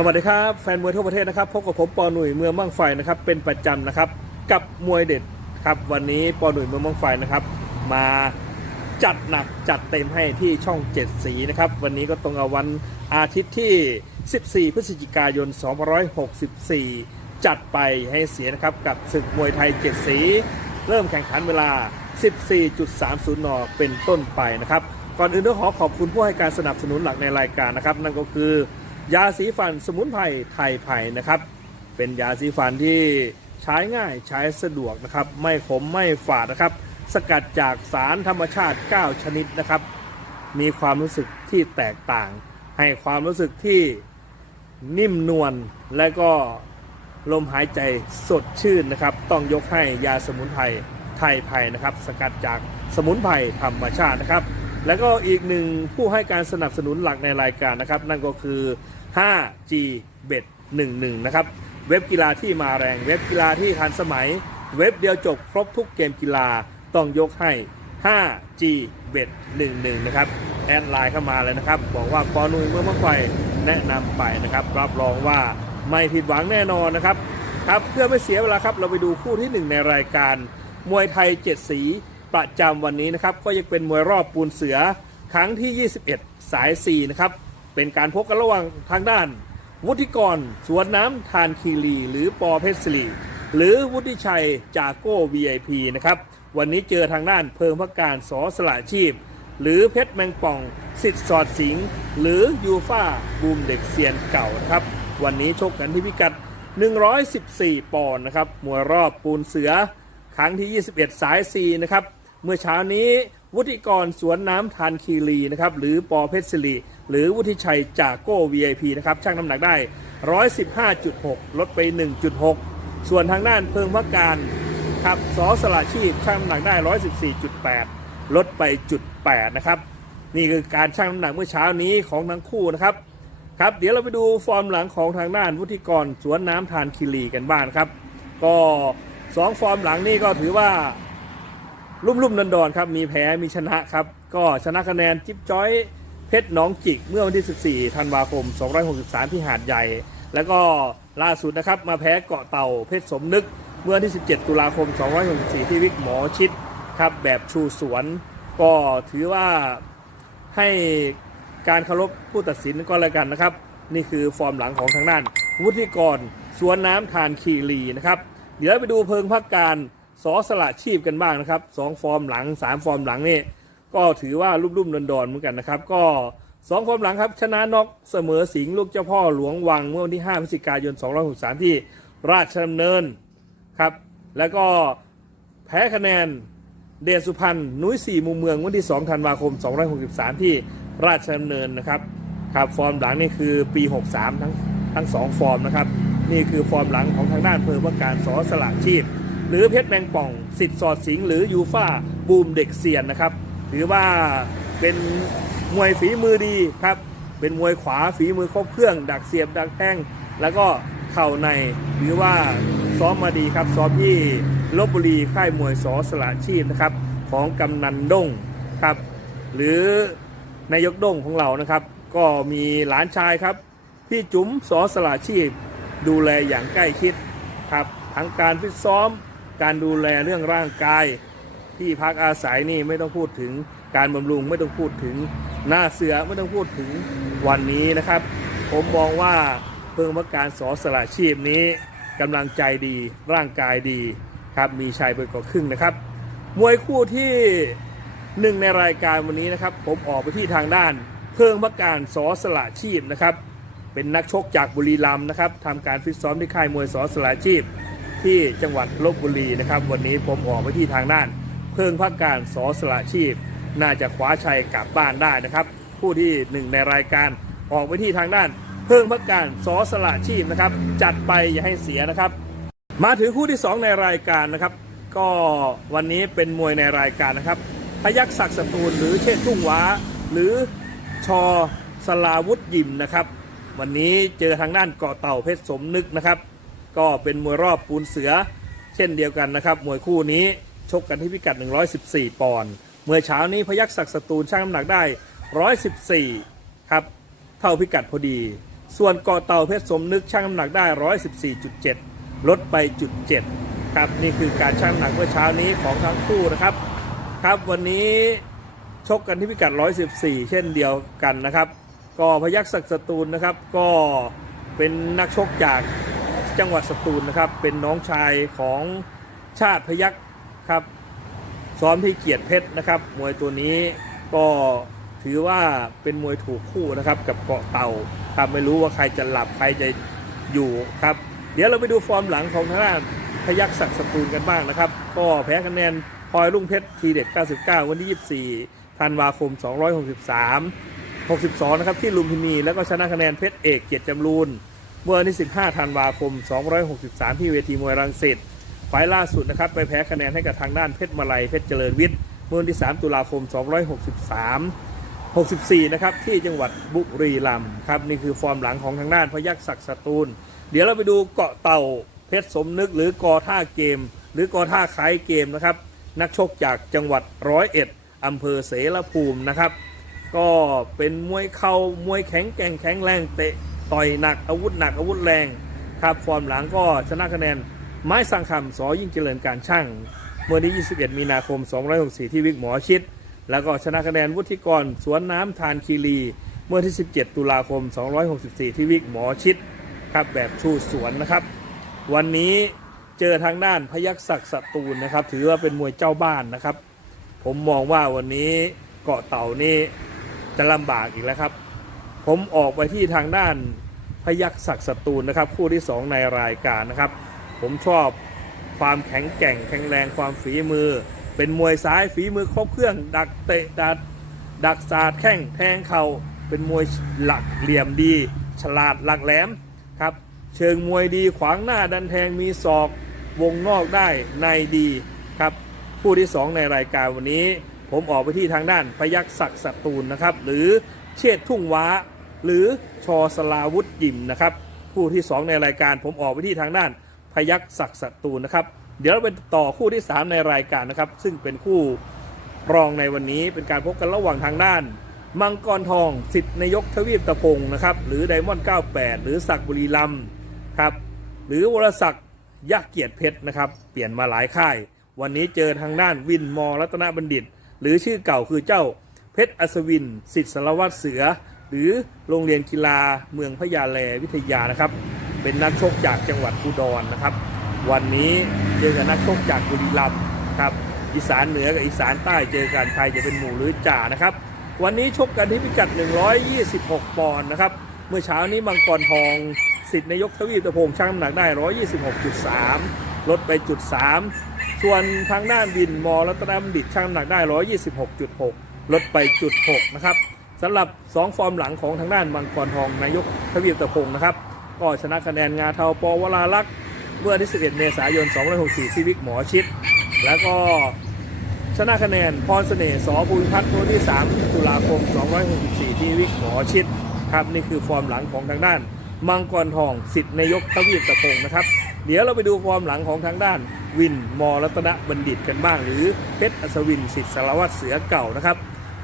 สวัสดีครับแฟนมวยทั่วประเทศนะครับพบกับผมปอหนุ่ยเมืองมั่งไฟนะครับเป็นประจำนะครับกับมวยเด็ดครับวันนี้ปอหนุ่ยเมืองมั่งไฟนะครับ มาจัดหนักจัดเต็มให้ที่ช่องเจ็ดสีนะครับวันนี้ก็ตรงกับวันอาทิตย์ที่ 14 พฤศจิกายน 2564 จัดไปให้เสียนะครับกับศึกมวยไทยเจ็ดสี เริ่มแข่งขันเวลา 14.30 น เป็นต้นไปนะครับก่อนอื่นต้องขอขอบคุณผู้ให้การสนับสนุนหลักในรายการนะครับนั่นก็คือ ยาสีฟันสมุนไพรไทยไผ่นะครับ เป็นยาสีฟันที่ใช้ง่ายใช้สะดวกนะครับ ไม่ขมไม่ฝาดนะครับ สกัดจากสารธรรมชาติ 9 ชนิดนะครับ มีความรู้สึกที่แตกต่าง ให้ความรู้สึกที่นิ่มนวลและก็ลมหายใจสดชื่นนะครับ ต้องยกให้ยาสมุนไพรไทยไผ่นะครับ สกัดจากสมุนไพรธรรมชาตินะครับ แล้วก็อีกหนึ่งผู้ให้การสนับสนุนหลักในรายการนะครับ นั่นก็คือ 5G Bet 11 นะครับ เว็บกีฬาที่มาแรงเว็บกีฬาที่ทันสมัย เว็บเดียวจบครบทุกเกมกีฬาต้องยกให้ 5G Bet 11 นะครับ แอดไลน์เข้ามาเลยนะครับ บอกว่าปอนุยเมื่อเมื่อไฟแนะนำไปนะครับ รับรองว่าไม่ผิดหวังแน่นอนนะครับครับเพื่อไม่เสียเวลาครับ เราไปดูคู่ที่ 1 ในรายการ มวยไทย 7 สีประจำวันนี้นะครับ ก็ยังเป็นมวยรอบปูนเสือครั้งที่ 21 สาย 4 นะครับ เป็นการพบกันระหว่างทางด้าน วุฒิกร สวนน้ำทานคีรี หรือปอเพชรศรีหรือวุฒิชัยจากโก้ VIP นะครับ วันนี้เจอทางด้านเพิงพักการสอสละชีพ หรือเพชรแมงป่องสิทธิ์สอดสิงหรือยูฟ่าบูมเด็กเซียนเก่านะครับ วันนี้ชกกันที่พิกัด 114 ปอนด์นะครับมวยรอบปูนเสือครั้งที่ 21 สาย4นะครับ เมื่อเช้านี้วุฒิกรสวนน้ำทานคีรีนะครับ หรือปอเพชรศิริ หรือวุฒิชัยจากโก้ VIP นะครับช่างน้ำหนักได้ 115.6 ลดไป 1.6 ส่วนทางด้านเพิงพักการครับสอสละชีพช่างน้ำหนักได้ 114.8 ลดไปจุด8นะครับนี่คือการชั่งน้ำหนักเมื่อเช้านี้ของทั้งคู่นะครับครับ เดี๋ยวเราไปดูฟอร์มหลังของทางด้านวุฒิกรสวนน้ำทานคีรีกันบ้างครับ ก็สองฟอร์มหลังนี่ก็ถือว่ารุ่มๆดอนๆครับมีแพ้มีชนะครับ ก็ชนะคะแนนจิ๊บจ้อย เพชรหนองจิกเมื่อวันที่ 14 ธันวาคม 263 ที่หาดใหญ่ แล้วก็ล่าสุดนะครับมาแพ้เกาะเต่าเพชรสมนึกเมื่อวันที่ 17 ตุลาคม 264 ที่วิกหมอชิดครับแบบชูสวน ก็ถือว่าให้การเคารพผู้ตัดสินก็แล้วกันนะครับ นี่คือฟอร์มหลังของทางด้าน วุฒิกรสวนน้ำทานคีรีนะครับเดี๋ยวไปดูเพิงพักการสอสละชีพกันบ้างนะครับสองฟอร์มหลังสามฟอร์มหลังนี่ ก็ถือว่ารุ่มๆดอนๆเหมือนกันนะครับ ก็สองฟอร์มหลังครับ ชนะนกเสมอสิงห์ลูกเจ้าพ่อหลวงวังเมื่อวันที่ 5 พฤศจิกายน 263 ที่ราชดำเนินครับ แล้วก็แพ้คะแนนเดชสุพรรณนุ้ยสี่มุมเมืองวันที่ 2 ธันวาคม 263 ที่ราชดำเนินนะครับครับฟอร์มหลังนี่คือปี 63 ทั้งทั้งสองฟอร์มนะครับ นี่คือฟอร์มหลังของทางด้านเพลิว่าการสอสละชีพ หรือเพชรแมงป่องสิทธิ์สอดสิงห์หรือยูฟ่าบูมเด็กเซียนนะครับ ถือว่าเป็นมวยฝีมือดีครับ เป็นมวยขวาฝีมือครบเครื่อง ดักเสียบดักแทงแล้วก็เข่าในหรือว่าซ้อมมาดีครับ ซ้อมที่ลบบุรีค่ายมวยสอสละชีพนะครับ ของกำนันด้งครับ หรือนายกด้งของเรานะครับ ก็มีหลานชายครับ พี่จุ๋มสอสละชีพ ดูแลอย่างใกล้ชิดครับทั้งการฟิตซ้อมการดูแลเรื่องร่างกาย ที่พักอาศัยนี่ไม่ต้องพูดถึงการบำรุงไม่ต้องพูดถึงหน้าเสือไม่ต้องพูดถึงวันนี้นะครับ ผมมองว่าเพิ่งมาการสอสละชีพนี้กำลังใจดีร่างกายดีครับมีชัยไปกว่าครึ่งนะครับ มวยคู่ที่หนึ่งในรายการวันนี้นะครับ ผมออกไปที่ทางด้าน เพิ่งมาการสอสละชีพนะครับ เป็นนักชกจากบุรีรัมย์นะครับทำการฟิตซ้อมที่ค่ายมวยสอสลาชีพที่จังหวัดลบบุรีนะครับ วันนี้ผมออกไปที่ทางด้าน พิ่งพักการสอสละชีพ น่าจะคว้าชัยกลับบ้านได้นะครับ ผู้ที่หนึ่งในรายการออกไปที่ทางด้าน เพิ่งพักการสอสละชีพนะครับ จัดไปอย่าให้เสียนะครับ มาถึงคู่ที่ 2 ในรายการนะครับ ก็วันนี้เป็นมวยในรายการนะครับพยักศักดิ์สตูลหรือเชษทุ่งว้า หรือชอสลาวุธยิมนะครับ วันนี้เจอทางด้านเกาะเต่าเพชรสมนึกนะครับ ก็เป็นมวยรอบปูนเสือ เช่นเดียวกันนะครับ มวยคู่นี้ ชกกันที่พิกัด 114 ปอนด์เมื่อเช้านี้พยักศักดิ์สตูลช่างน้ำหนักได้ 114 ครับ เท่าพิกัดพอดี ส่วนเกาะเต่าเพชรสมนึกชั่งน้ำหนักได้ 114.7 ลดไปจุด7ครับนี่คือการชั่งน้ำหนักเมื่อเช้านี้ของทั้งคู่นะครับ ครับวันนี้ชกกันที่พิกัด 114 เช่นเดียวกันนะครับก็พยักศักดิ์สตูลนะครับก็เป็นนักชกจากจังหวัดสตูลนะครับ เป็นน้องชายของชาติพยักษ์ ครับ ซ้อมที่เกียรติเพชรนะครับ มวยตัวนี้ก็ถือว่าเป็นมวยถูกคู่นะครับ กับเกาะเต่าครับไม่รู้ว่าใครจะหลับใครจะอยู่ครับ เดี๋ยวเราไปดูฟอร์มหลังของทางด้านพยักศักดิ์สตูลกันบ้างนะครับ ก็แพ้คะแนนพลอยรุ่งเพชรทีเด็ด 99 วันที่ 24 ธันวาคม 263 62 นะครับ ที่ลุมพินี แล้วก็ชนะคะแนนเพชรเอกเกียรติจำรูนเมื่อวันที่ 15 ธันวาคม 263 ที่เวทีมวยรังสิต ไฟล์ล่าสุดนะครับไปแพ้คะแนนให้กับทางด้านเพชรมาลัยเพชรเจริญวิทย์เมื่อวันที่ 3 ตุลาคม 263 64 นะครับ ที่จังหวัดบุรีรัมย์ครับ นี่คือฟอร์มหลังของทางด้านพยักศักดิ์สตูล เดี๋ยวเราไปดูเกาะเต่าเพชรสมนึก หรือกอท่าเกม หรือกอท่าคล้ายเกมนะครับ นักชกจากจังหวัดร้อยเอ็ดอำเภอเสรภูมินะครับ ก็เป็นมวยเข่ามวยแข็งแกร่งแข็งแรงเตะต่อยหนักอาวุธหนักอาวุธแรงครับฟอร์มหลังก็ชนะคะแนน ไม้สังคำสอยิ่งเจริญการช่างเมื่อวันที่21 มีนาคม 264 ที่วิกหมอชิด แล้วก็ชนะคะแนนวุฒิกร สวนน้ำทานคีรี เมื่อที่ 17 ตุลาคม 264 ที่วิกหมอชิดครับแบบชูสวนนะครับ วันนี้เจอทางด้านพยักศักดิ์สตูลนะครับ ถือว่าเป็นมวยเจ้าบ้านนะครับ ผมมองว่าวันนี้เกาะเต่านี่จะลำบากอีกแล้วครับ ผมออกไปที่ทางด้านพยักศักดิ์สตูลนะครับ คู่ที่ 2 ในรายการนะครับ ผมชอบความแข็งแกร่งแข็งแรงความฝีมือ เป็นมวยซ้ายฝีมือครบเครื่อง ดักเตะดัดดักสาดแข้งแทงเข่าเป็นมวยหลักเหลี่ยมดี ฉลาดหลักแหลมครับ เชิงมวยดีขวางหน้าดันแทงมีศอกวงนอกได้ในดีครับคู่ที่ 2 ในรายการวันนี้ ผมออกไปที่ทางด้านพยักศักดิ์สตูลนะครับ หรือเชษทุ่งว้า หรือชอสลาวุธยิมนะครับคู่ที่ 2 ในรายการผมออกไปที่ทางด้าน พยักศักดิ์สตูนะครับ เดี๋ยวเราไปต่อคู่ที่ 3 ในรายการนะครับ ซึ่งเป็นคู่รองในวันนี้เป็นการพบกันระหว่างทางด้าน มังกรทองสิทธิ์นายกทวีปตะพงศ์นะครับ หรือไดมอนด์98 หรือศักบุรีลำครับ หรือวรศักดิ์ยักษ์เกียรติเพชรนะครับ เปลี่ยนมาหลายค่าย วันนี้เจอทางด้านวินมอรัตนบัณฑิต หรือชื่อเก่าคือเจ้าเพชรอัศวินสิทธิสารวัตรเสือ หรือโรงเรียนกีฬาเมืองพญาแลวิทยานะครับ เป็นนักชกจากจังหวัดอุดรนะครับ วันนี้เจอกับนักชกจากบุรีรัมย์ครับอีสานเหนือกับอีสานใต้เจอกันใครจะเป็นหมู่หรือจ่านะครับ วันนี้ชกกันที่พิกัด 126 ปอนด์นะครับ เมื่อเช้านี้มังกรทองสิทธิ์นายกทวีปตะพงชั่งน้ำหนักได้ 126.3 ลดไปจุด3ส่วนทางด้านบินมอรัตนบัณฑิตชั่งน้ำหนักได้ 126.6 ลดไปจุด6นะครับสำหรับ 2 ฟอร์มหลังของทางด้านมังกรทองนายกทวีปตะพงนะครับ ก็ชนะคะแนนงาเทาปวราลักษ์เมื่อวันที่ 11 เมษายน 2564 ที่วิกหมอชิด แล้วก็ชนะคะแนนพรเสน่ห์สอภูมิพัฒน์วันที่ 3 ตุลาคม 2564 ที่วิกหมอชิดครับนี่คือฟอร์มหลังของทางด้าน มังกรทองสิทธิ์นายกทวีปตะพงนะครับ เดี๋ยวเราไปดูฟอร์มหลังของทางด้านวินมอรัตนบัณฑิตกันบ้าง หรือเพชรอัศวินสิทธิ์สารวัตรเสือเก่านะครับ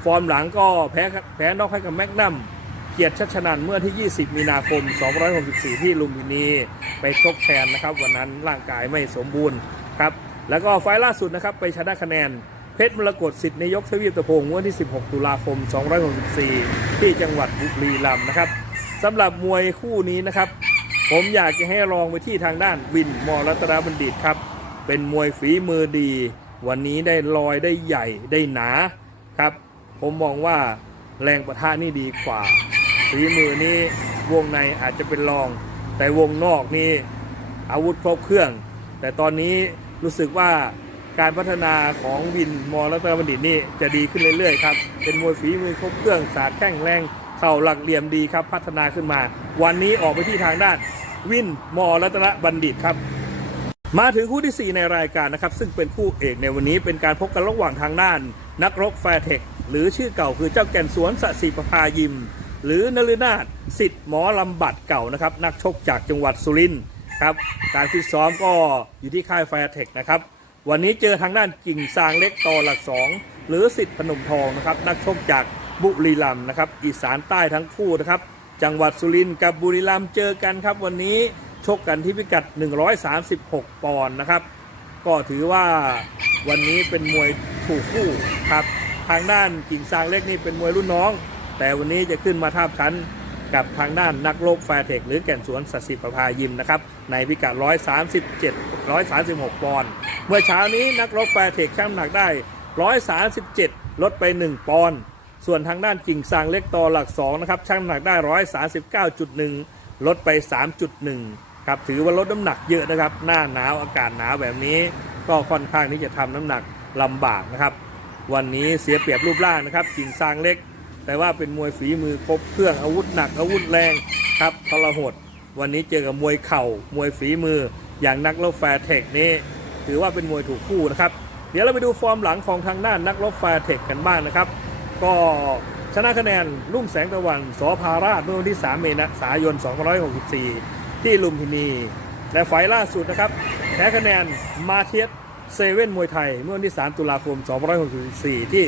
ฟอร์มหลังก็แพ้แพ้นอกให้กับแมกนัม เกียรติชัชนันเมื่อที่ 20 มีนาคม 264 ที่ลุมพินีไปชกแทนนะครับ วันนั้นร่างกายไม่สมบูรณ์ครับ แล้วก็ไฟล์ล่าสุดนะครับ ไปชนะคะแนนเพชรมรกตสิทธิ์นายกทวีปตะพงศ์เมื่อวันที่ 16 ตุลาคม 264 ที่จังหวัดบุรีรัมย์นะครับสำหรับมวยคู่นี้นะครับ ผมอยากจะให้ลองไปที่ทางด้านวินมอรัตนบัณฑิตครับ เป็นมวยฝีมือดี วันนี้ได้ลอยได้ใหญ่ได้หนาครับ ผมมองว่าแรงประทะนี่ดีกว่า ฝีมือนี่วงในอาจจะเป็นรอง แต่วงนอกนี่อาวุธครบเครื่อง แต่ตอนนี้รู้สึกว่าการพัฒนาของวินมอรัตนบัณฑิตนี่จะดีขึ้นเรื่อยๆครับเป็นมวยฝีมือครบเครื่องสาดแข้งแรงเข่าหลักเหลี่ยมดีครับพัฒนาขึ้นมา วันนี้ออกไปที่ทางด้านวินมอรัตนบัณฑิตครับ มาถึงคู่ที่ 4 ในรายการนะครับ ซึ่งเป็นคู่เอกในวันนี้เป็นการพบกันระหว่างทางด้าน นักรบแฟร์เทคหรือชื่อเก่าคือเจ้าแก่นสวนสศิประภายิม หรือนฤนาถสิทธิ์หมอลำบัดเก่านะครับ นักชกจากจังหวัดสุรินทร์ครับการฟิตซ้อมก็อยู่ที่ค่ายแฟเทคนะครับ วันนี้เจอทางด้านกิ่งซางเล็กต่อหลักสองหรือสิทธิ์พนมทองนะครับ นักชกจากบุรีรัมย์นะครับ อีสานใต้ทั้งคู่นะครับ จังหวัดสุรินทร์กับบุรีรัมย์เจอกันครับ วันนี้ชกกันที่พิกัด 136 ปอนด์นะครับ ก็ถือว่าวันนี้เป็นมวยถูกคู่ครับ ทางด้านกิ่งซางเล็กนี่เป็นมวยรุ่นน้อง แต่วันนี้จะขึ้นมาทาชั้นกับทางด้านนักโลกแฟร์เทคหรือแก่นสวนสัสิประภายิมนะครับในพิกัด 137 136 ปอนด์เมื่อเช้านี้นักโลกแฟร์เทคช่างหนักได้ 137 ลดไป 1 ปอนด์ส่วนทางด้านกิ่งซางเล็กต่อหลัก2นะครับช่างน้ำหนักได้ 139.1 ลดไป 3.1 ครับถือว่าลดน้ำหนักเยอะนะครับ หน้าหนาวอากาศหนาวแบบนี้ ก็ค่อนข้างที่จะทำน้ำหนักลำบากนะครับ วันนี้เสียเปรียบรูปร่างนะครับกิ่งซางเล็ก แต่ว่าเป็นมวยฝีมือครบเครื่องอาวุธหนักอาวุธแรงครับทรหดวันนี้เจอกับมวยเข่ามวยฝีมืออย่างนักรบแฟร์เทคนี่ถือว่าเป็นมวยถูกคู่นะครับ เดี๋ยวเราไปดูฟอร์มหลังของทางด้านนักรบแฟร์เทคกันบ้างนะครับ ก็ชนะคะแนนลุ่งแสงตะวันสอพาราชเมื่อวันที่ 3 เมษายน 2564 ที่ลุมพินี และไฟล์ล่าสุดนะครับแพ้คะแนนมาเทียสเซเว่นมวยไทย เมื่อวันที่ 3 ตุลาคม 2564 ที่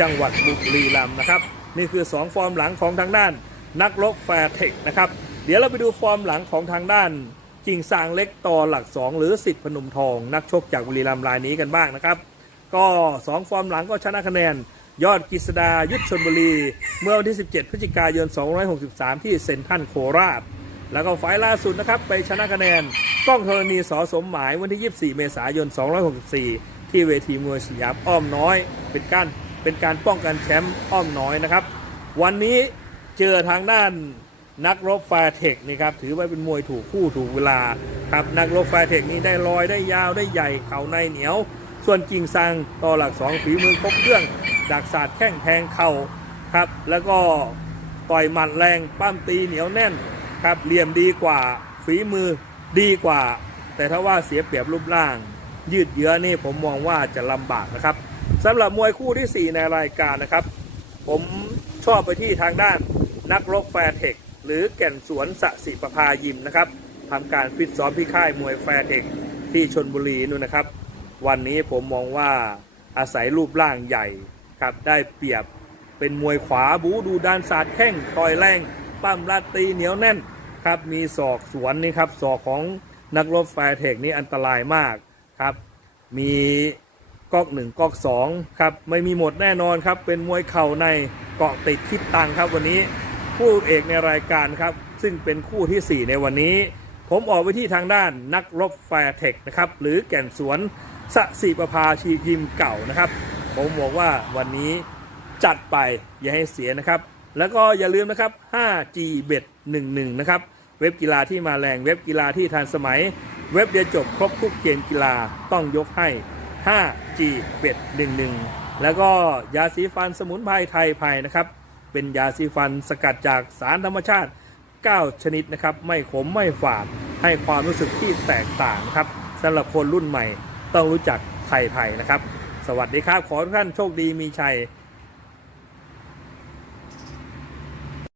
จังหวัดบุรีรัมย์นะครับ นี่คือ 2 ฟอร์มหลังของทางด้าน นักรบแฟร์เทคนะครับ เดี๋ยวเราไปดูฟอร์มหลังของทางด้านกิ่งซางเล็กต่อหลัก 2 หรือสิทธิ์พนมทอง นักชกจากบุรีรัมย์รายนี้กันบ้างนะครับ ก็ 2 ฟอร์มหลังก็ชนะคะแนน ยอดกฤษดายุทธชนบุรี เมื่อวันที่ 17 พฤศจิกายน 263 ที่เซนทรัลโคราชแล้วก็ไฟล์ล่าสุดนะครับไปชนะคะแนนกล้องธรณีสอสมหมายวันที่ 24 เมษายน 264 ที่เวทีมวยสยามอ้อมน้อย เป็นการ เป็นการป้องกันแชมป์อ้อมน้อยนะครับ วันนี้เจอทางด้านนักรบฟร์เทคนี่ครับถือว่าเป็นมวยถูกคู่ถูกเวลาครับนักรบฟร์เทคนี่ได้ลอยได้ยาวได้ใหญ่เข่าในเหนียว ส่วนกิ่งซังต่อหลักสองฝีมือครบเครื่องดักศาสตร์แข้งแทงเข่าครับ แล้วก็ต่อยหมัดแรงปั้มตีเหนียวแน่นครับเหลี่ยมดีกว่าฝีมือดีกว่า แต่ถ้าว่าเสียเปรียบรูปร่าง ยืดเยื้อนี่ผมมองว่าจะลำบากนะครับ สำหรับมวยคู่ทีสี่ 4 ในรายการนะครับ ผมชอบไปที่ทางด้านนักรบแฟร์เทคหรือแก่นสวนสสิประภายิมนะครับทำการฟิตซ้อมที่ค่ายมวยแฟร์เทคที่ชนบุรีนู่นนะครับ วันนี้ผมมองว่าอาศัยรูปร่างใหญ่ครับได้เปรียบเป็นมวยขวาบูดูดานศาสตร์แข้งต่อยแรงปั้มลาดตีเหนียวแน่นครับมีศอกสวนนี่ครับศอกของนักรบแฟร์เทคนี่อันตรายมากครับ มี ก๊อกหนึ่งก๊อกสองครับไม่มีหมดแน่นอนครับ เป็นมวยเข่าในเกาะติดคิดตังครับวันนี้คู่เอกในรายการครับ ซึ่งเป็นคู่ทีสี่ 4 ในวันนี้ ผมออกไปที่ทางด้านนักรบแฟร์เทคนะครับ หรือแก่นสวนสสิประภาชียิมเก่านะครับ ผมบอกว่าวันนี้จัดไปอย่าให้เสียนะครับ แล้วก็อย่าลืมนะครับ 5G Bet 11 นะครับ เว็บกีฬาที่มาแรงเว็บกีฬาที่ทันสมัย เว็บเดียวจบครบทุกเกมกีฬาต้องยกให้ 5G เบ็ด11 แล้วก็ยาสีฟันสมุนไพรไทยไผ่นะครับ เป็นยาสีฟันสกัดจากสารธรรมชาติ 9 ชนิดนะครับ ไม่ขมไม่ฝาด ให้ความรู้สึกที่แตกต่างครับสำหรับคนรุ่นใหม่ต้องรู้จักไทยไทยนะครับ สวัสดีครับ ขอทุกท่านโชคดีมีชัย